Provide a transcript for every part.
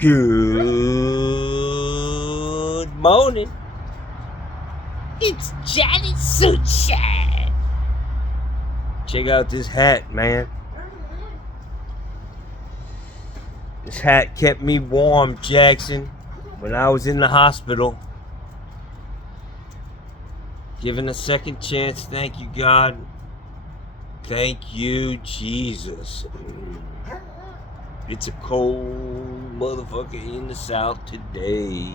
Good morning. It's Johnny Sunshine. Check out this hat, man. This hat kept me warm, Jackson, when I was in the hospital. Given a second chance, thank you, God. Thank you, Jesus. It's a cold motherfucker in the South today.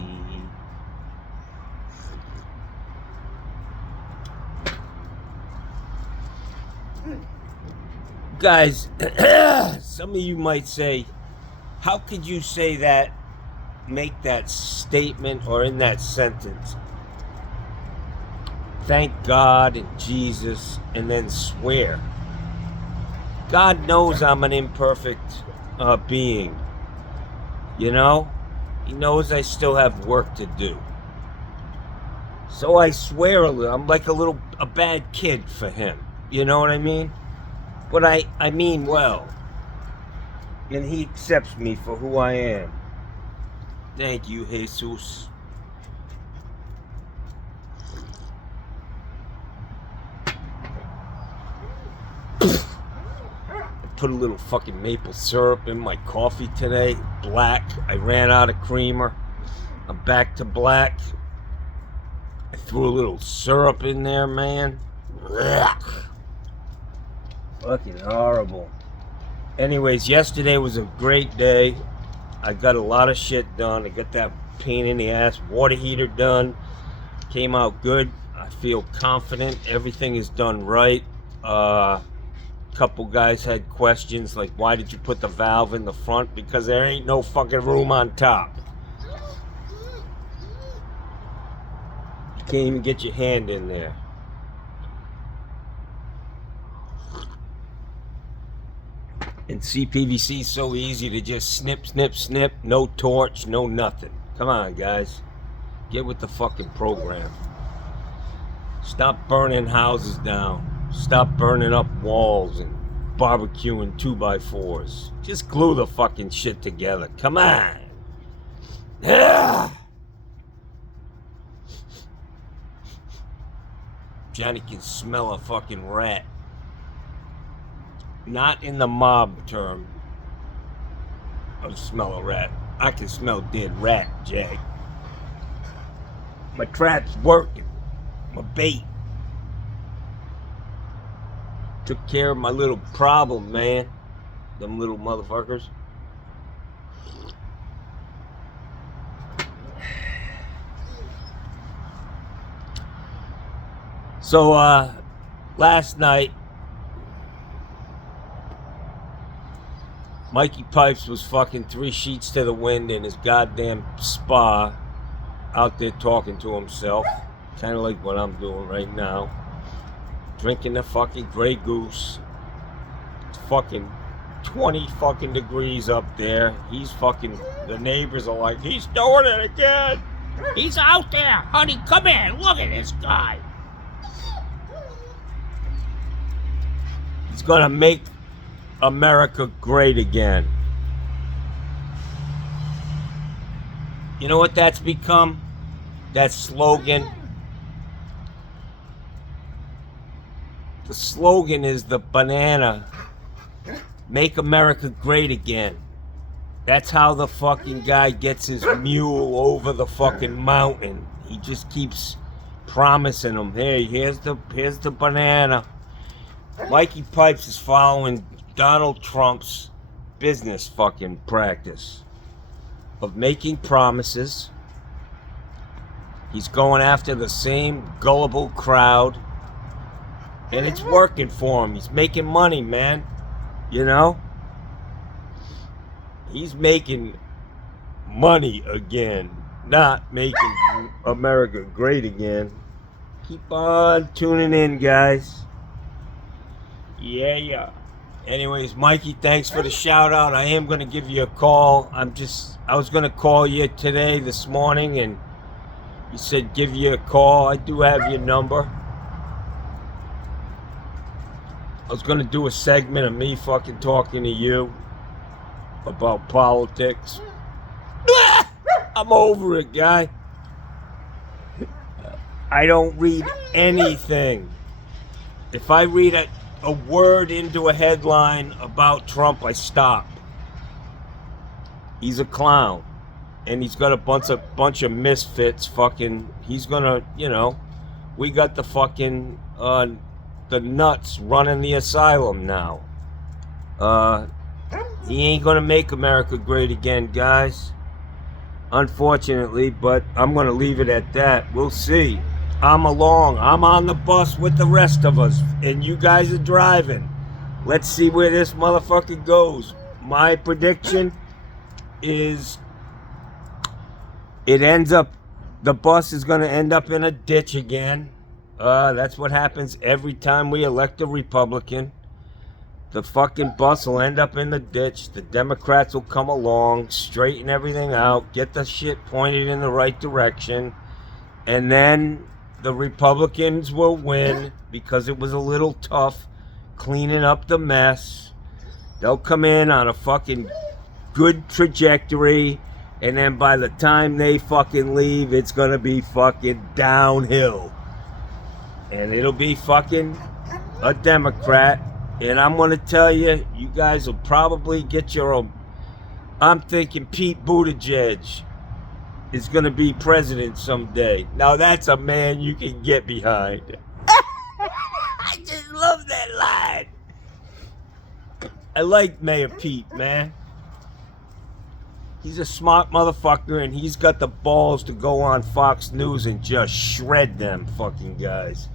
Guys, some of you might say, how could you say that, make that statement or in that sentence? Thank God and Jesus, and then swear. God knows I'm an imperfect being. You know? He knows I still have work to do. So I swear a little. I'm like a bad kid for him. You know what I mean? But I mean well. And he accepts me for who I am. Thank you, Jesus. Put a little fucking maple syrup in my coffee today. Black. I ran out of creamer. I'm back to black. I threw a little syrup in there, man. Ugh. Fucking horrible. Anyways, yesterday was a great day. I got a lot of shit done. I got that pain in the ass water heater done. Came out good. I feel confident. Everything is done right. Couple guys had questions like, why did you put the valve in the front? Because there ain't no fucking room on top. You can't even get your hand in there. And CPVC is so easy to just snip, snip, snip. No torch, no nothing. Come on, guys. Get with the fucking program. Stop burning houses down. Stop burning up walls and barbecuing 2x4s. Just glue the fucking shit together. Come on. Johnny can smell a fucking rat. Not in the mob term of smell a rat. I can smell dead rat, Jag. My trap's working. My bait. Took care of my little problem, man. Them little motherfuckers. So, last night, Mikey Pipes was fucking 3 sheets to the wind in his goddamn spa, out there talking to himself, kind of like what I'm doing right now, drinking the fucking Grey Goose. It's fucking 20 fucking degrees up there. He's fucking, the neighbors are like, he's doing it again. He's out there, honey, come here, look at this guy. He's gonna make America great again. You know what that's become? That slogan. The slogan is the banana. Make America great again. That's how the fucking guy gets his mule over the fucking mountain. He just keeps promising them, hey, here's the banana. Mikey Pipes is following Donald Trump's business fucking practice of making promises. He's going after the same gullible crowd, and it's working for him. He's making money, man. You know? He's making money again, not making America great again. Keep on tuning in, guys. Yeah. Anyways, Mikey, thanks for the shout out. I am going to give you a call. I was going to call you this morning, and you said give you a call. I do have your number. I was going to do a segment of me fucking talking to you about politics. I'm over it, guy. I don't read anything. If I read a word into a headline about Trump, I stop. He's a clown. And he's got a bunch of misfits fucking. He's gonna, we got the fucking, the nuts running the asylum now. He ain't gonna make America great again, guys. Unfortunately, but I'm gonna leave it at that. We'll see. I'm on the bus with the rest of us, and you guys are driving. Let's see where this motherfucker goes. My prediction is the bus is gonna end up in a ditch again. That's what happens every time we elect a Republican. The fucking bus will end up in the ditch. The Democrats will come along, straighten everything out, get the shit pointed in the right direction, and then the Republicans will win because it was a little tough cleaning up the mess. They'll come in on a fucking good trajectory, and then by the time they fucking leave, it's gonna be fucking downhill. And it'll be fucking a Democrat. And I'm going to tell you, you guys will probably get your own. I'm thinking Pete Buttigieg is going to be president someday. Now that's a man you can get behind. I just love that line. I like Mayor Pete, man. He's a smart motherfucker, and he's got the balls to go on Fox News and just shred them fucking guys.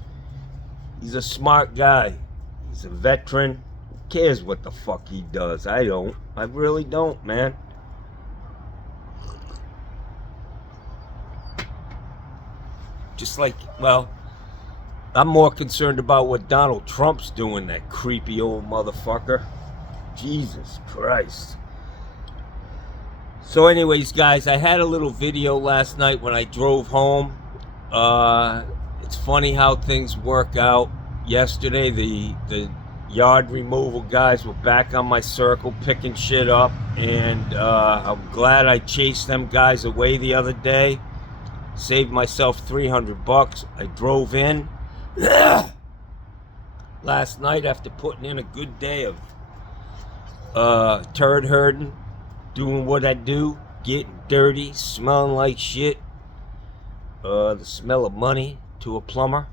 He's a smart guy. He's a veteran. Who cares what the fuck he does? I don't. I really don't, man. Just like, well, I'm more concerned about what Donald Trump's doing, that creepy old motherfucker. Jesus Christ. So anyways, guys, I had a little video last night when I drove home. It's funny how things work out. Yesterday, the yard removal guys were back on my circle picking shit up, and I'm glad I chased them guys away the other day. Saved myself $300. I drove in last night after putting in a good day of turd herding, doing what I do, getting dirty, smelling like shit, the smell of money to a plumber.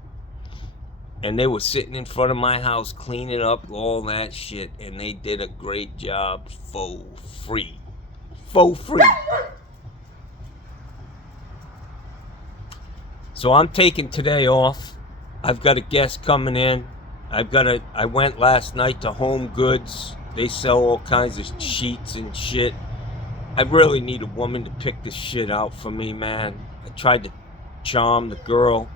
And they were sitting in front of my house cleaning up all that shit, and they did a great job for free. For free. So I'm taking today off. I've got a guest coming in. I went last night to Home Goods. They sell all kinds of sheets and shit. I really need a woman to pick this shit out for me, man. I tried to charm the girl.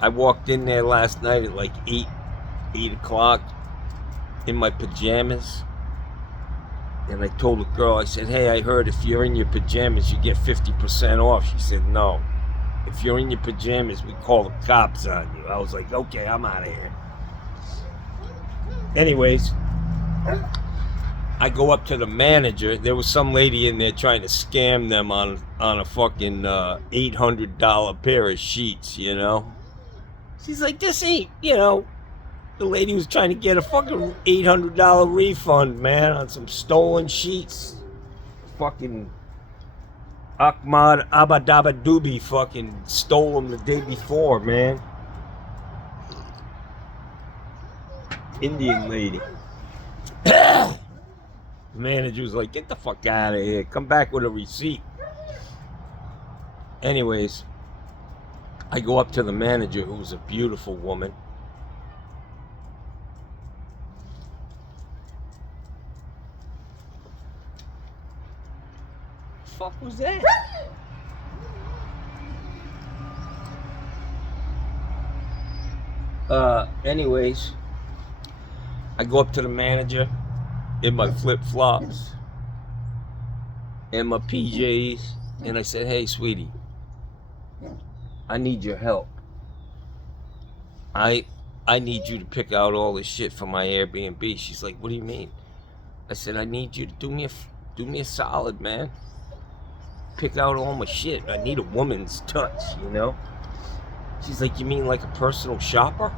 I walked in there last night at like 8 o'clock in my pajamas. And I told the girl, I said, hey, I heard if you're in your pajamas, you get 50% off. She said, no. If you're in your pajamas, we call the cops on you. I was like, okay, I'm out of here. Anyways, I go up to the manager. There was some lady in there trying to scam them on a fucking $800 pair of sheets, you know? She's like, this ain't, the lady was trying to get a fucking $800 refund, man, on some stolen sheets. Fucking Ahmad Abaдаbadubi fucking stole them the day before, man. Indian lady. The manager was like, get the fuck out of here. Come back with a receipt. Anyways, I go up to the manager, who's a beautiful woman. The fuck was that? Anyways, I go up to the manager in my flip-flops and my PJs, and I said, hey, sweetie, I need your help. I need you to pick out all this shit for my Airbnb. She's like, what do you mean? I said, I need you to do me a solid, man. pick out all my shit. I need a woman's touch, you know? She's like, you mean like a personal shopper?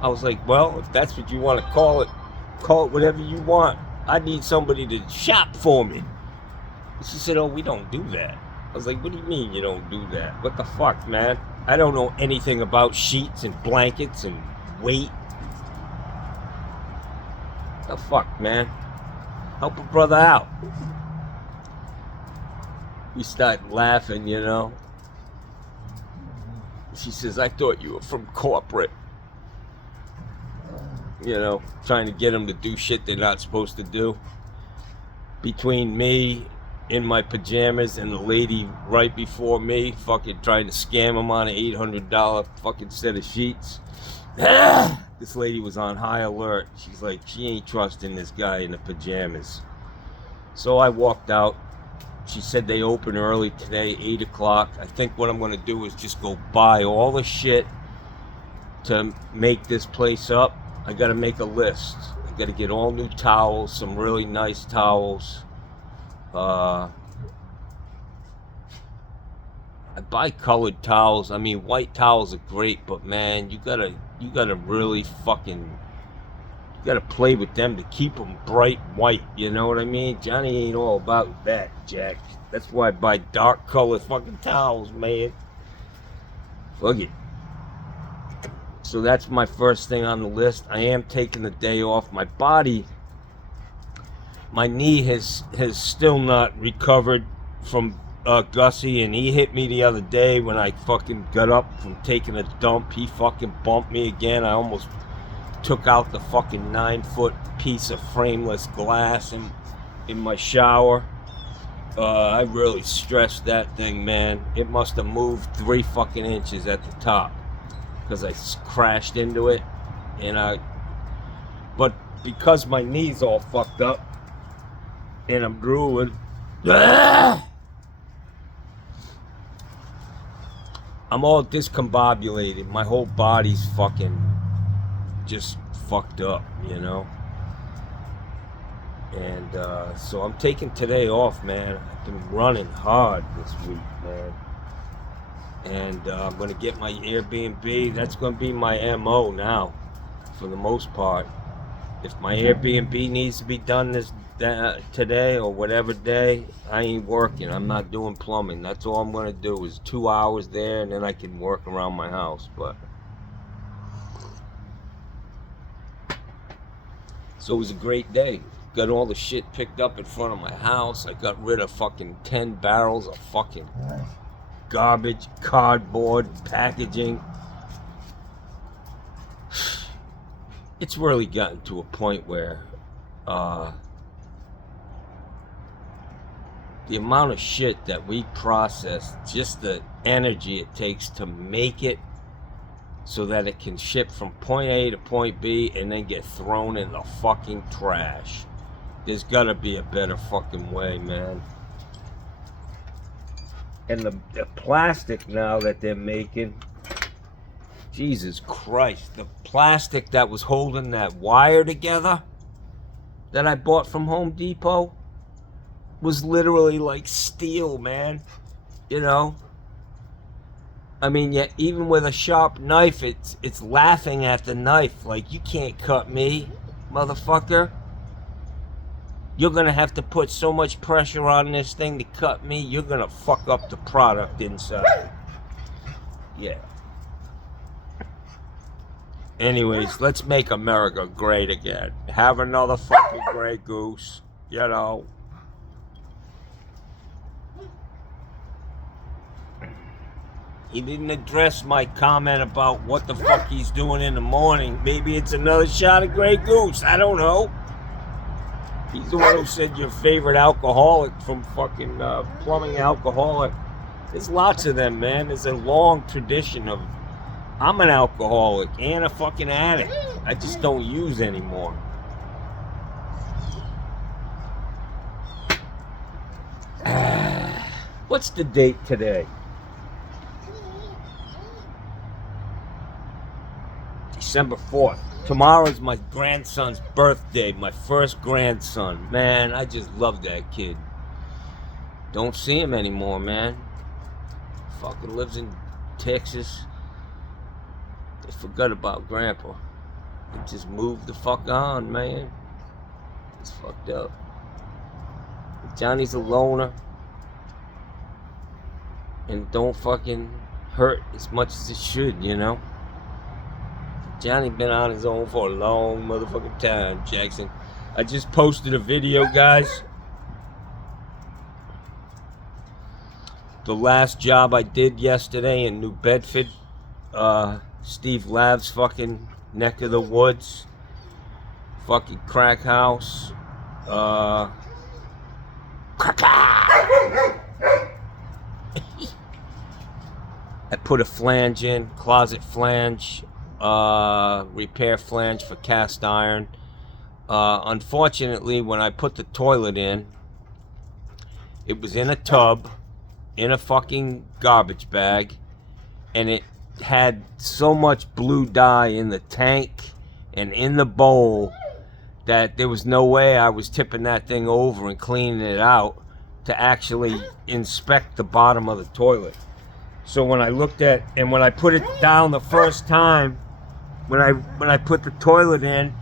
I was like, well, if that's what you want to call it whatever you want. I need somebody to shop for me. She said, oh, we don't do that. I was like, what do you mean you don't do that? What the fuck, man? I don't know anything about sheets and blankets and weight. The fuck, man? Help a brother out. We start laughing, you know. She says, I thought you were from corporate. You know, trying to get them to do shit they're not supposed to do. Between me in my pajamas and the lady right before me fucking trying to scam them on an $800 fucking set of sheets. This lady was on high alert. She's like, she ain't trusting this guy in the pajamas. So I walked out. She said they open early today, 8 o'clock. I think what I'm going to do is just go buy all the shit to make this place up. I got to make a list. I got to get all new towels, some really nice towels. I buy colored towels. I mean, white towels are great, but man, you gotta really fucking, you gotta play with them to keep them bright white. You know what I mean? Johnny ain't all about that, Jack. That's why I buy dark colored fucking towels, man. Fuck it. So that's my first thing on the list. I am taking the day off. My body, my knee has still not recovered from Gussie, and he hit me the other day when I fucking got up from taking a dump. He fucking bumped me again. I almost took out the fucking 9-foot piece of frameless glass in my shower. I really stressed that thing, man. It must have moved 3 fucking inches at the top because I crashed into it, but because my knee's all fucked up and I'm drooling, I'm all discombobulated. My whole body's fucking just fucked up, you know? And so I'm taking today off, man. I've been running hard this week, man. And I'm going to get my Airbnb. That's going to be my MO now, for the most part. If my Airbnb needs to be done today or whatever day, I ain't working. I'm not doing plumbing. That's all I'm going to do is 2 hours there, and then I can work around my house. But so it was a great day. Got all the shit picked up in front of my house. I got rid of fucking 10 barrels of fucking garbage, cardboard, packaging. It's really gotten to a point where the amount of shit that we process, just the energy it takes to make it so that it can ship from point A to point B and then get thrown in the fucking trash. There's gotta be a better fucking way, man. And the plastic now that they're making, Jesus Christ, the plastic that was holding that wire together that I bought from Home Depot was literally like steel, man. You know? I mean, yeah, even with a sharp knife, it's laughing at the knife like, you can't cut me, motherfucker. You're gonna have to put so much pressure on this thing to cut me, you're gonna fuck up the product inside. Yeah. Anyways, let's make America great again. Have another fucking Grey Goose, you know. He didn't address my comment about what the fuck he's doing in the morning. Maybe it's another shot of Grey Goose, I don't know. He's the one who said your favorite alcoholic from fucking Plumbing Alcoholic. There's lots of them, man. There's a long tradition of, I'm an alcoholic and a fucking addict. I just don't use anymore. What's the date today? December 4th. Tomorrow's my grandson's birthday, my first grandson. Man, I just love that kid. Don't see him anymore, man. Fucking lives in Texas. They forgot about Grandpa. They just moved the fuck on, man. It's fucked up. Johnny's a loner. And don't fucking hurt as much as it should, you know? Johnny been on his own for a long motherfucking time, Jackson. I just posted a video, guys. The last job I did yesterday in New Bedford, Steve Lav's fucking neck of the woods, fucking crack house, I put a flange in, closet flange, repair flange for cast iron. Unfortunately, when I put the toilet in, it was in a tub, in a fucking garbage bag, and it had so much blue dye in the tank and in the bowl that there was no way I was tipping that thing over and cleaning it out to actually inspect the bottom of the toilet. So when I looked at, and when I put it down the first time, when I put the toilet in,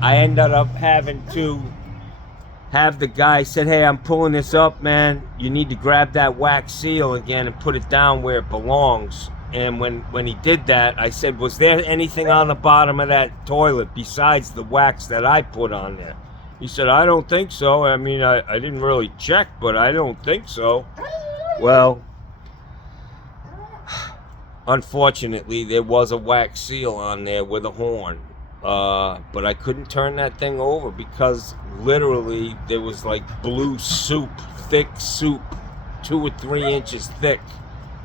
I ended up having to have the guy said, hey, I'm pulling this up, man. You need to grab that wax seal again and put it down where it belongs. And when he did that, I said, was there anything on the bottom of that toilet besides the wax that I put on there? He said, I don't think so. I mean, I didn't really check, but I don't think so. Well, unfortunately, there was a wax seal on there with a horn. But I couldn't turn that thing over because literally there was like blue soup, thick soup, 2 or 3 inches thick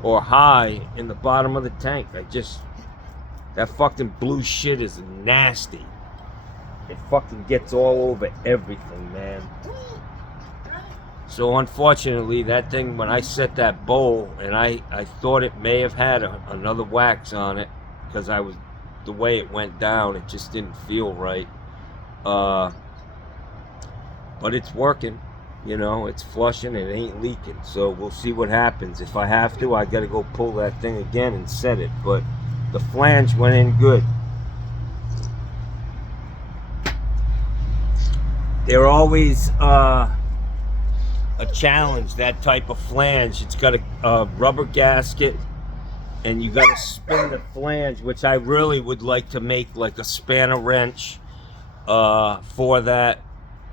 or high in the bottom of the tank. That fucking blue shit is nasty. It fucking gets all over everything, man. So unfortunately, that thing, when I set that bowl, and I thought it may have had another wax on it because the way it went down, it just didn't feel right. But it's working, you know, it's flushing, it ain't leaking. So we'll see what happens. If I have to, I gotta go pull that thing again and set it. But the flange went in good. They're always a challenge, that type of flange. It's got a rubber gasket, and you got to spin the flange, which I really would like to make like a spanner wrench for that,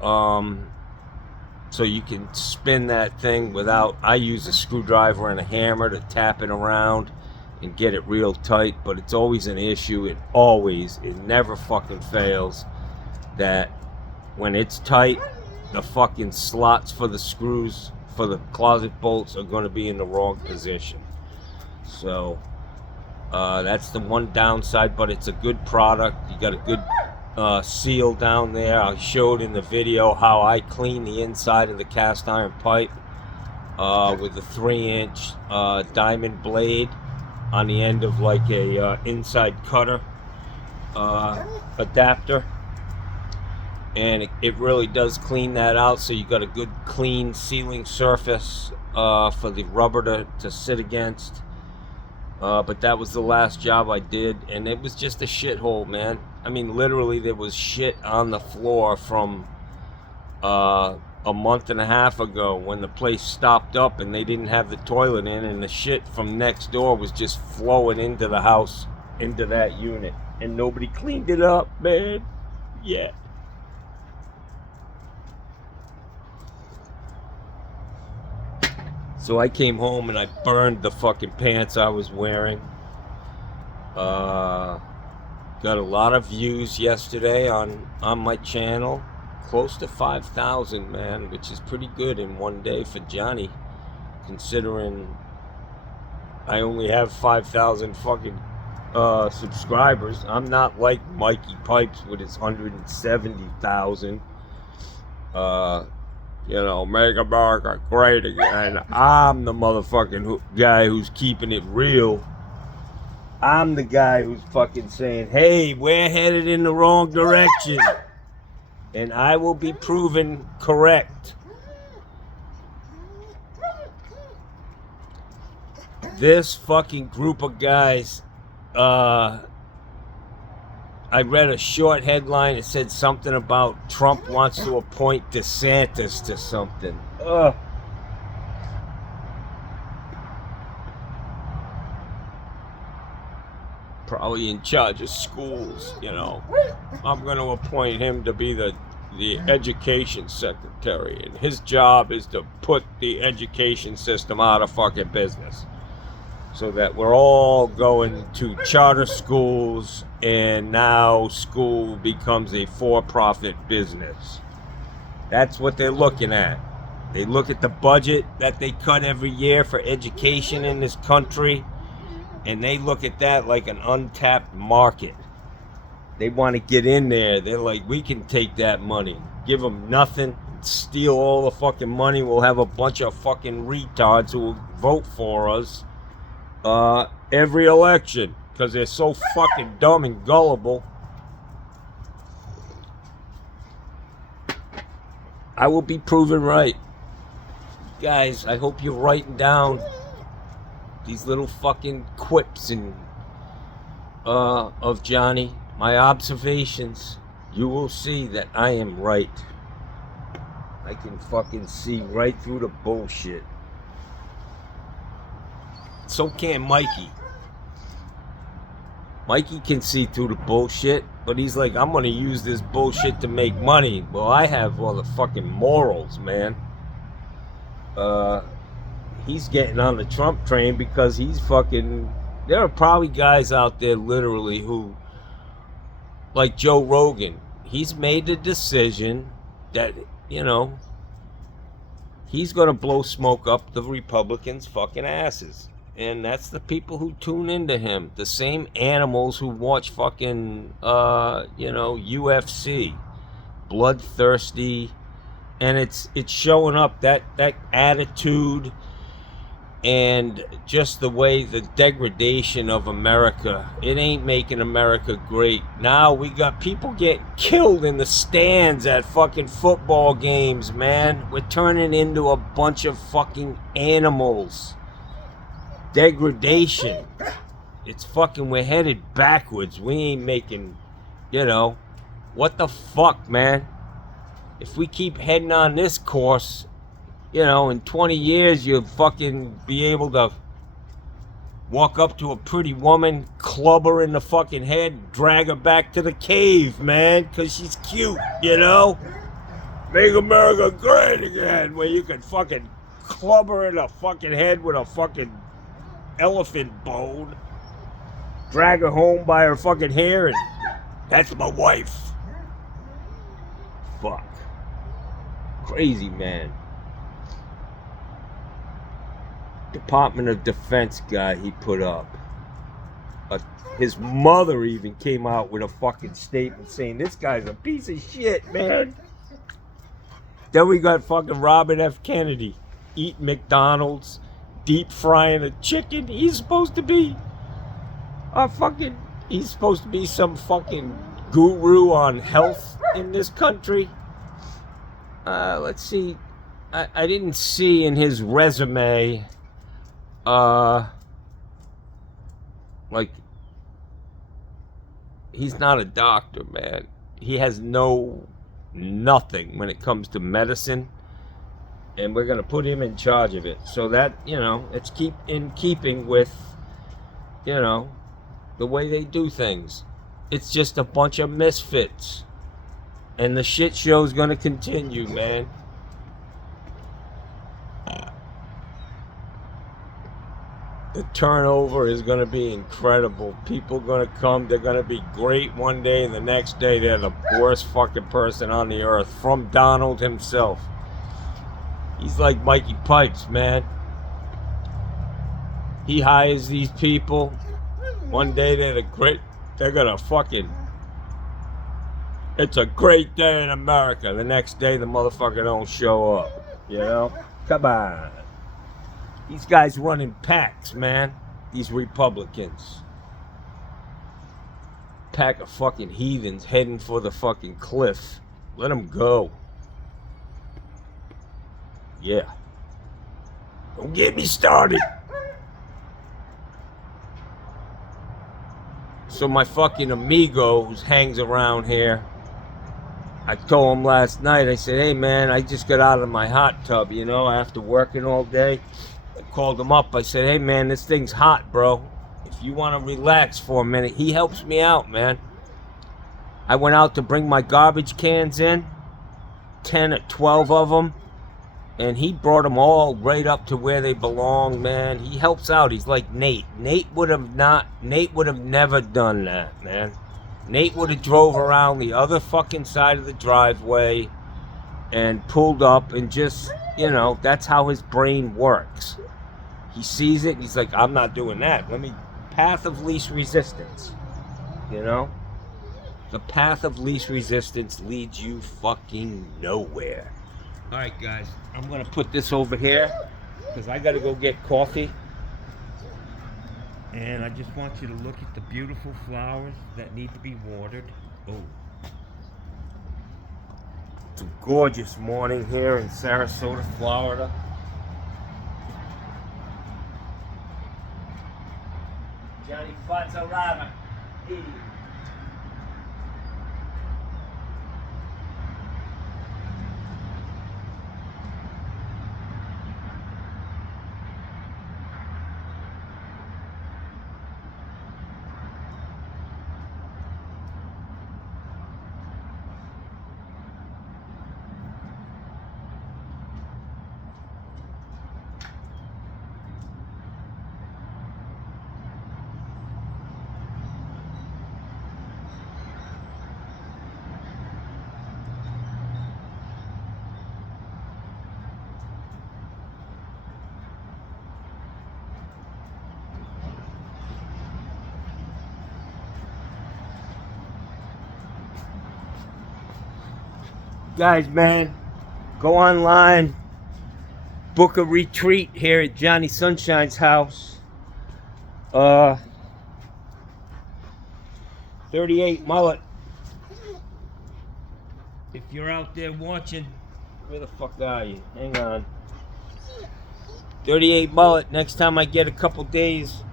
so you can spin that thing without. I use a screwdriver and a hammer to tap it around and get it real tight, but it's always an issue. It never fucking fails that when it's tight, the fucking slots for the screws for the closet bolts are going to be in the wrong position. So that's the one downside, but it's a good product. You got a good seal down there. I showed in the video how I clean the inside of the cast iron pipe with a 3-inch diamond blade on the end of like a inside cutter adapter, and it really does clean that out. So you got a good clean sealing surface for the rubber to sit against. But that was the last job I did, and it was just a shithole, man. I mean, literally, there was shit on the floor from a month and a half ago when the place stopped up and they didn't have the toilet in, and the shit from next door was just flowing into the house, into that unit, and nobody cleaned it up, man. Yeah. So I came home and I burned the fucking pants I was wearing. Got a lot of views yesterday on my channel. Close to 5,000, man, which is pretty good in one day for Johnny, considering I only have 5,000 fucking subscribers. I'm not like Mikey Pipes with his 170,000. You know, make America great again. I'm the motherfucking guy who's keeping it real. I'm the guy who's fucking saying, hey, we're headed in the wrong direction. And I will be proven correct. This fucking group of guys, I read a short headline. It said something about Trump wants to appoint DeSantis to something. Ugh. Probably in charge of schools, you know. I'm going to appoint him to be the education secretary, and his job is to put the education system out of fucking business, so that we're all going to charter schools, and now school becomes a for-profit business. That's what they're looking at. They look at the budget that they cut every year for education in this country, and they look at that like an untapped market. They want to get in there. They're like, we can take that money, give them nothing, steal all the fucking money. We'll have a bunch of fucking retards who will vote for us every election because they're so fucking dumb and gullible. I will be proven right. Guys, I hope you're writing down these little fucking quips and of Johnny, my observations. You will see that I am right. I can fucking see right through the bullshit. So can Mikey. Mikey can see through the bullshit, but he's like, I'm gonna use this bullshit to make money. Well, I have all the fucking morals, man. He's getting on the Trump train because he's fucking... There are probably guys out there literally who, like Joe Rogan, he's made the decision that, you know, he's going to blow smoke up the Republicans' fucking asses. And that's the people who tune into him. The same animals who watch fucking, UFC. Bloodthirsty. And it's showing up, that attitude and just the way, the degradation of America. It ain't making America great. Now we got people getting killed in the stands at fucking football games, man. We're turning into a bunch of fucking animals. Degradation. It's fucking, we're headed backwards. We ain't making, what the fuck, man? If we keep heading on this course, in 20 years, you'll fucking be able to walk up to a pretty woman, club her in the fucking head, drag her back to the cave, man, because she's cute, Make America great again, where you can fucking club her in the fucking head with a fucking elephant bone, drag her home by her fucking hair, and that's my wife. Fuck. Crazy, man. Department of Defense guy he put up. His mother even came out with a fucking statement saying this guy's a piece of shit, man. Then we got fucking Robert F. Kennedy eating McDonald's, deep frying a chicken. He's supposed to be some fucking guru on health in this country. Let's see. I didn't see in his resume, he's not a doctor, man. He has nothing when it comes to medicine, and we're gonna put him in charge of it. So that, it's in keeping with, the way they do things. It's just a bunch of misfits. And the shit show's gonna continue, man. The turnover is gonna be incredible. People gonna come, they're gonna be great one day, and the next day they're the worst fucking person on the earth. From Donald himself. He's like Mikey Pipes, man. He hires these people. One day they're gonna fucking... It's a great day in America. The next day, the motherfucker don't show up. Come on. These guys running packs, man. These Republicans. Pack of fucking heathens heading for the fucking cliff. Let them go. Yeah. Don't get me started. So my fucking amigo who hangs around here, I told him last night, I said, hey man, I just got out of my hot tub, you know, after working all day. I called him up, I said, hey man, this thing's hot, bro. If you want to relax for a minute, he helps me out, man. I went out to bring my garbage cans in, 10 or 12 of them, and he brought them all right up to where they belong, man. He helps out. He's like Nate. Nate would have never done that, man. Nate would have drove around the other fucking side of the driveway and pulled up and just, you know, that's how his brain works. He sees it and he's like, I'm not doing that. Path of least resistance, you know? The path of least resistance leads you fucking nowhere. All right, guys, I'm going to put this over here because I got to go get coffee. And I just want you to look at the beautiful flowers that need to be watered. Oh. It's a gorgeous morning here in Sarasota, Florida. Johnny Fazzolana. Hey. Guys, man, go online, book a retreat here at Johnny Sunshine's house. 38 Mullet. If you're out there watching, where the fuck are you? Hang on. 38 Mullet. Next time I get a couple days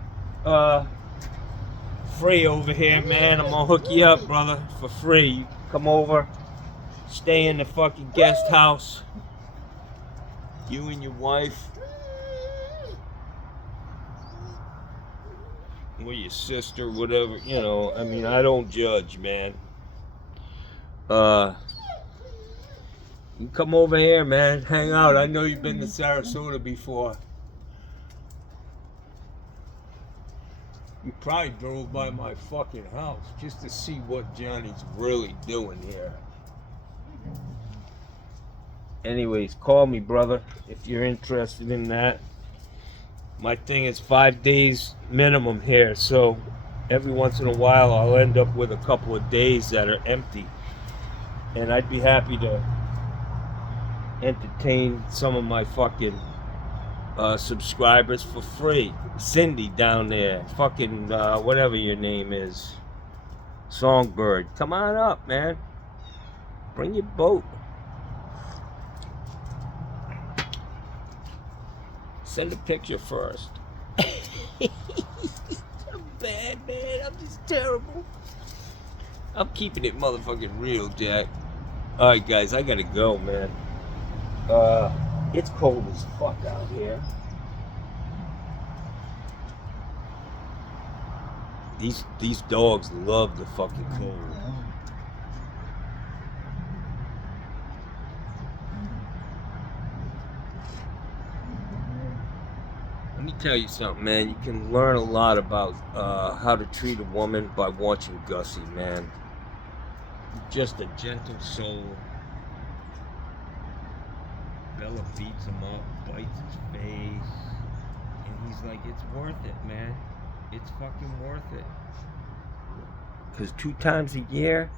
free over here, man, I'm gonna hook you up, brother, for free. You come over. Stay in the fucking guest house. You and your wife. Or your sister, whatever, you know. I mean, I don't judge, man. You come over here, man. Hang out. I know you've been to Sarasota before. You probably drove by my fucking house just to see what Johnny's really doing here. Anyways, call me, brother, if you're interested in that. My thing is 5 days minimum here, so every once in a while I'll end up with a couple of days that are empty. And I'd be happy to entertain some of my fucking subscribers for free. Cindy down there, fucking whatever your name is, Songbird. Come on up, man. Bring your boat. Send a picture first. I'm bad, man. I'm just terrible. I'm keeping it motherfucking real, Jack. Alright, guys, I gotta go, man. It's cold as fuck out here. These dogs love the fucking cold. Let me tell you something, man. You can learn a lot about how to treat a woman by watching Gussie, man. Just a gentle soul. Bella beats him up, bites his face, and he's like, it's worth it, man. It's fucking worth it. Because 2 times a year,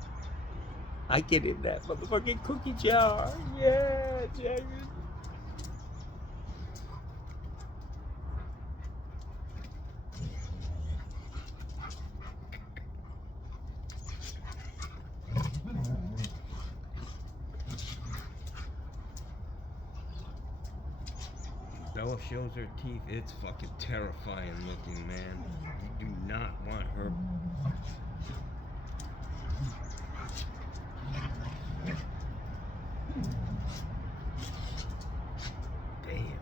I get in that motherfucking cookie jar. Yeah, Jagged. Bella shows her teeth. It's fucking terrifying looking, man. You do not want her. Damn.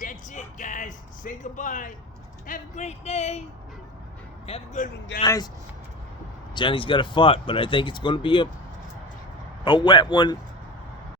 That's it, guys. Say goodbye. Have a great day. Have a good one, guys. Johnny's got a fart, but I think it's going to be a wet one.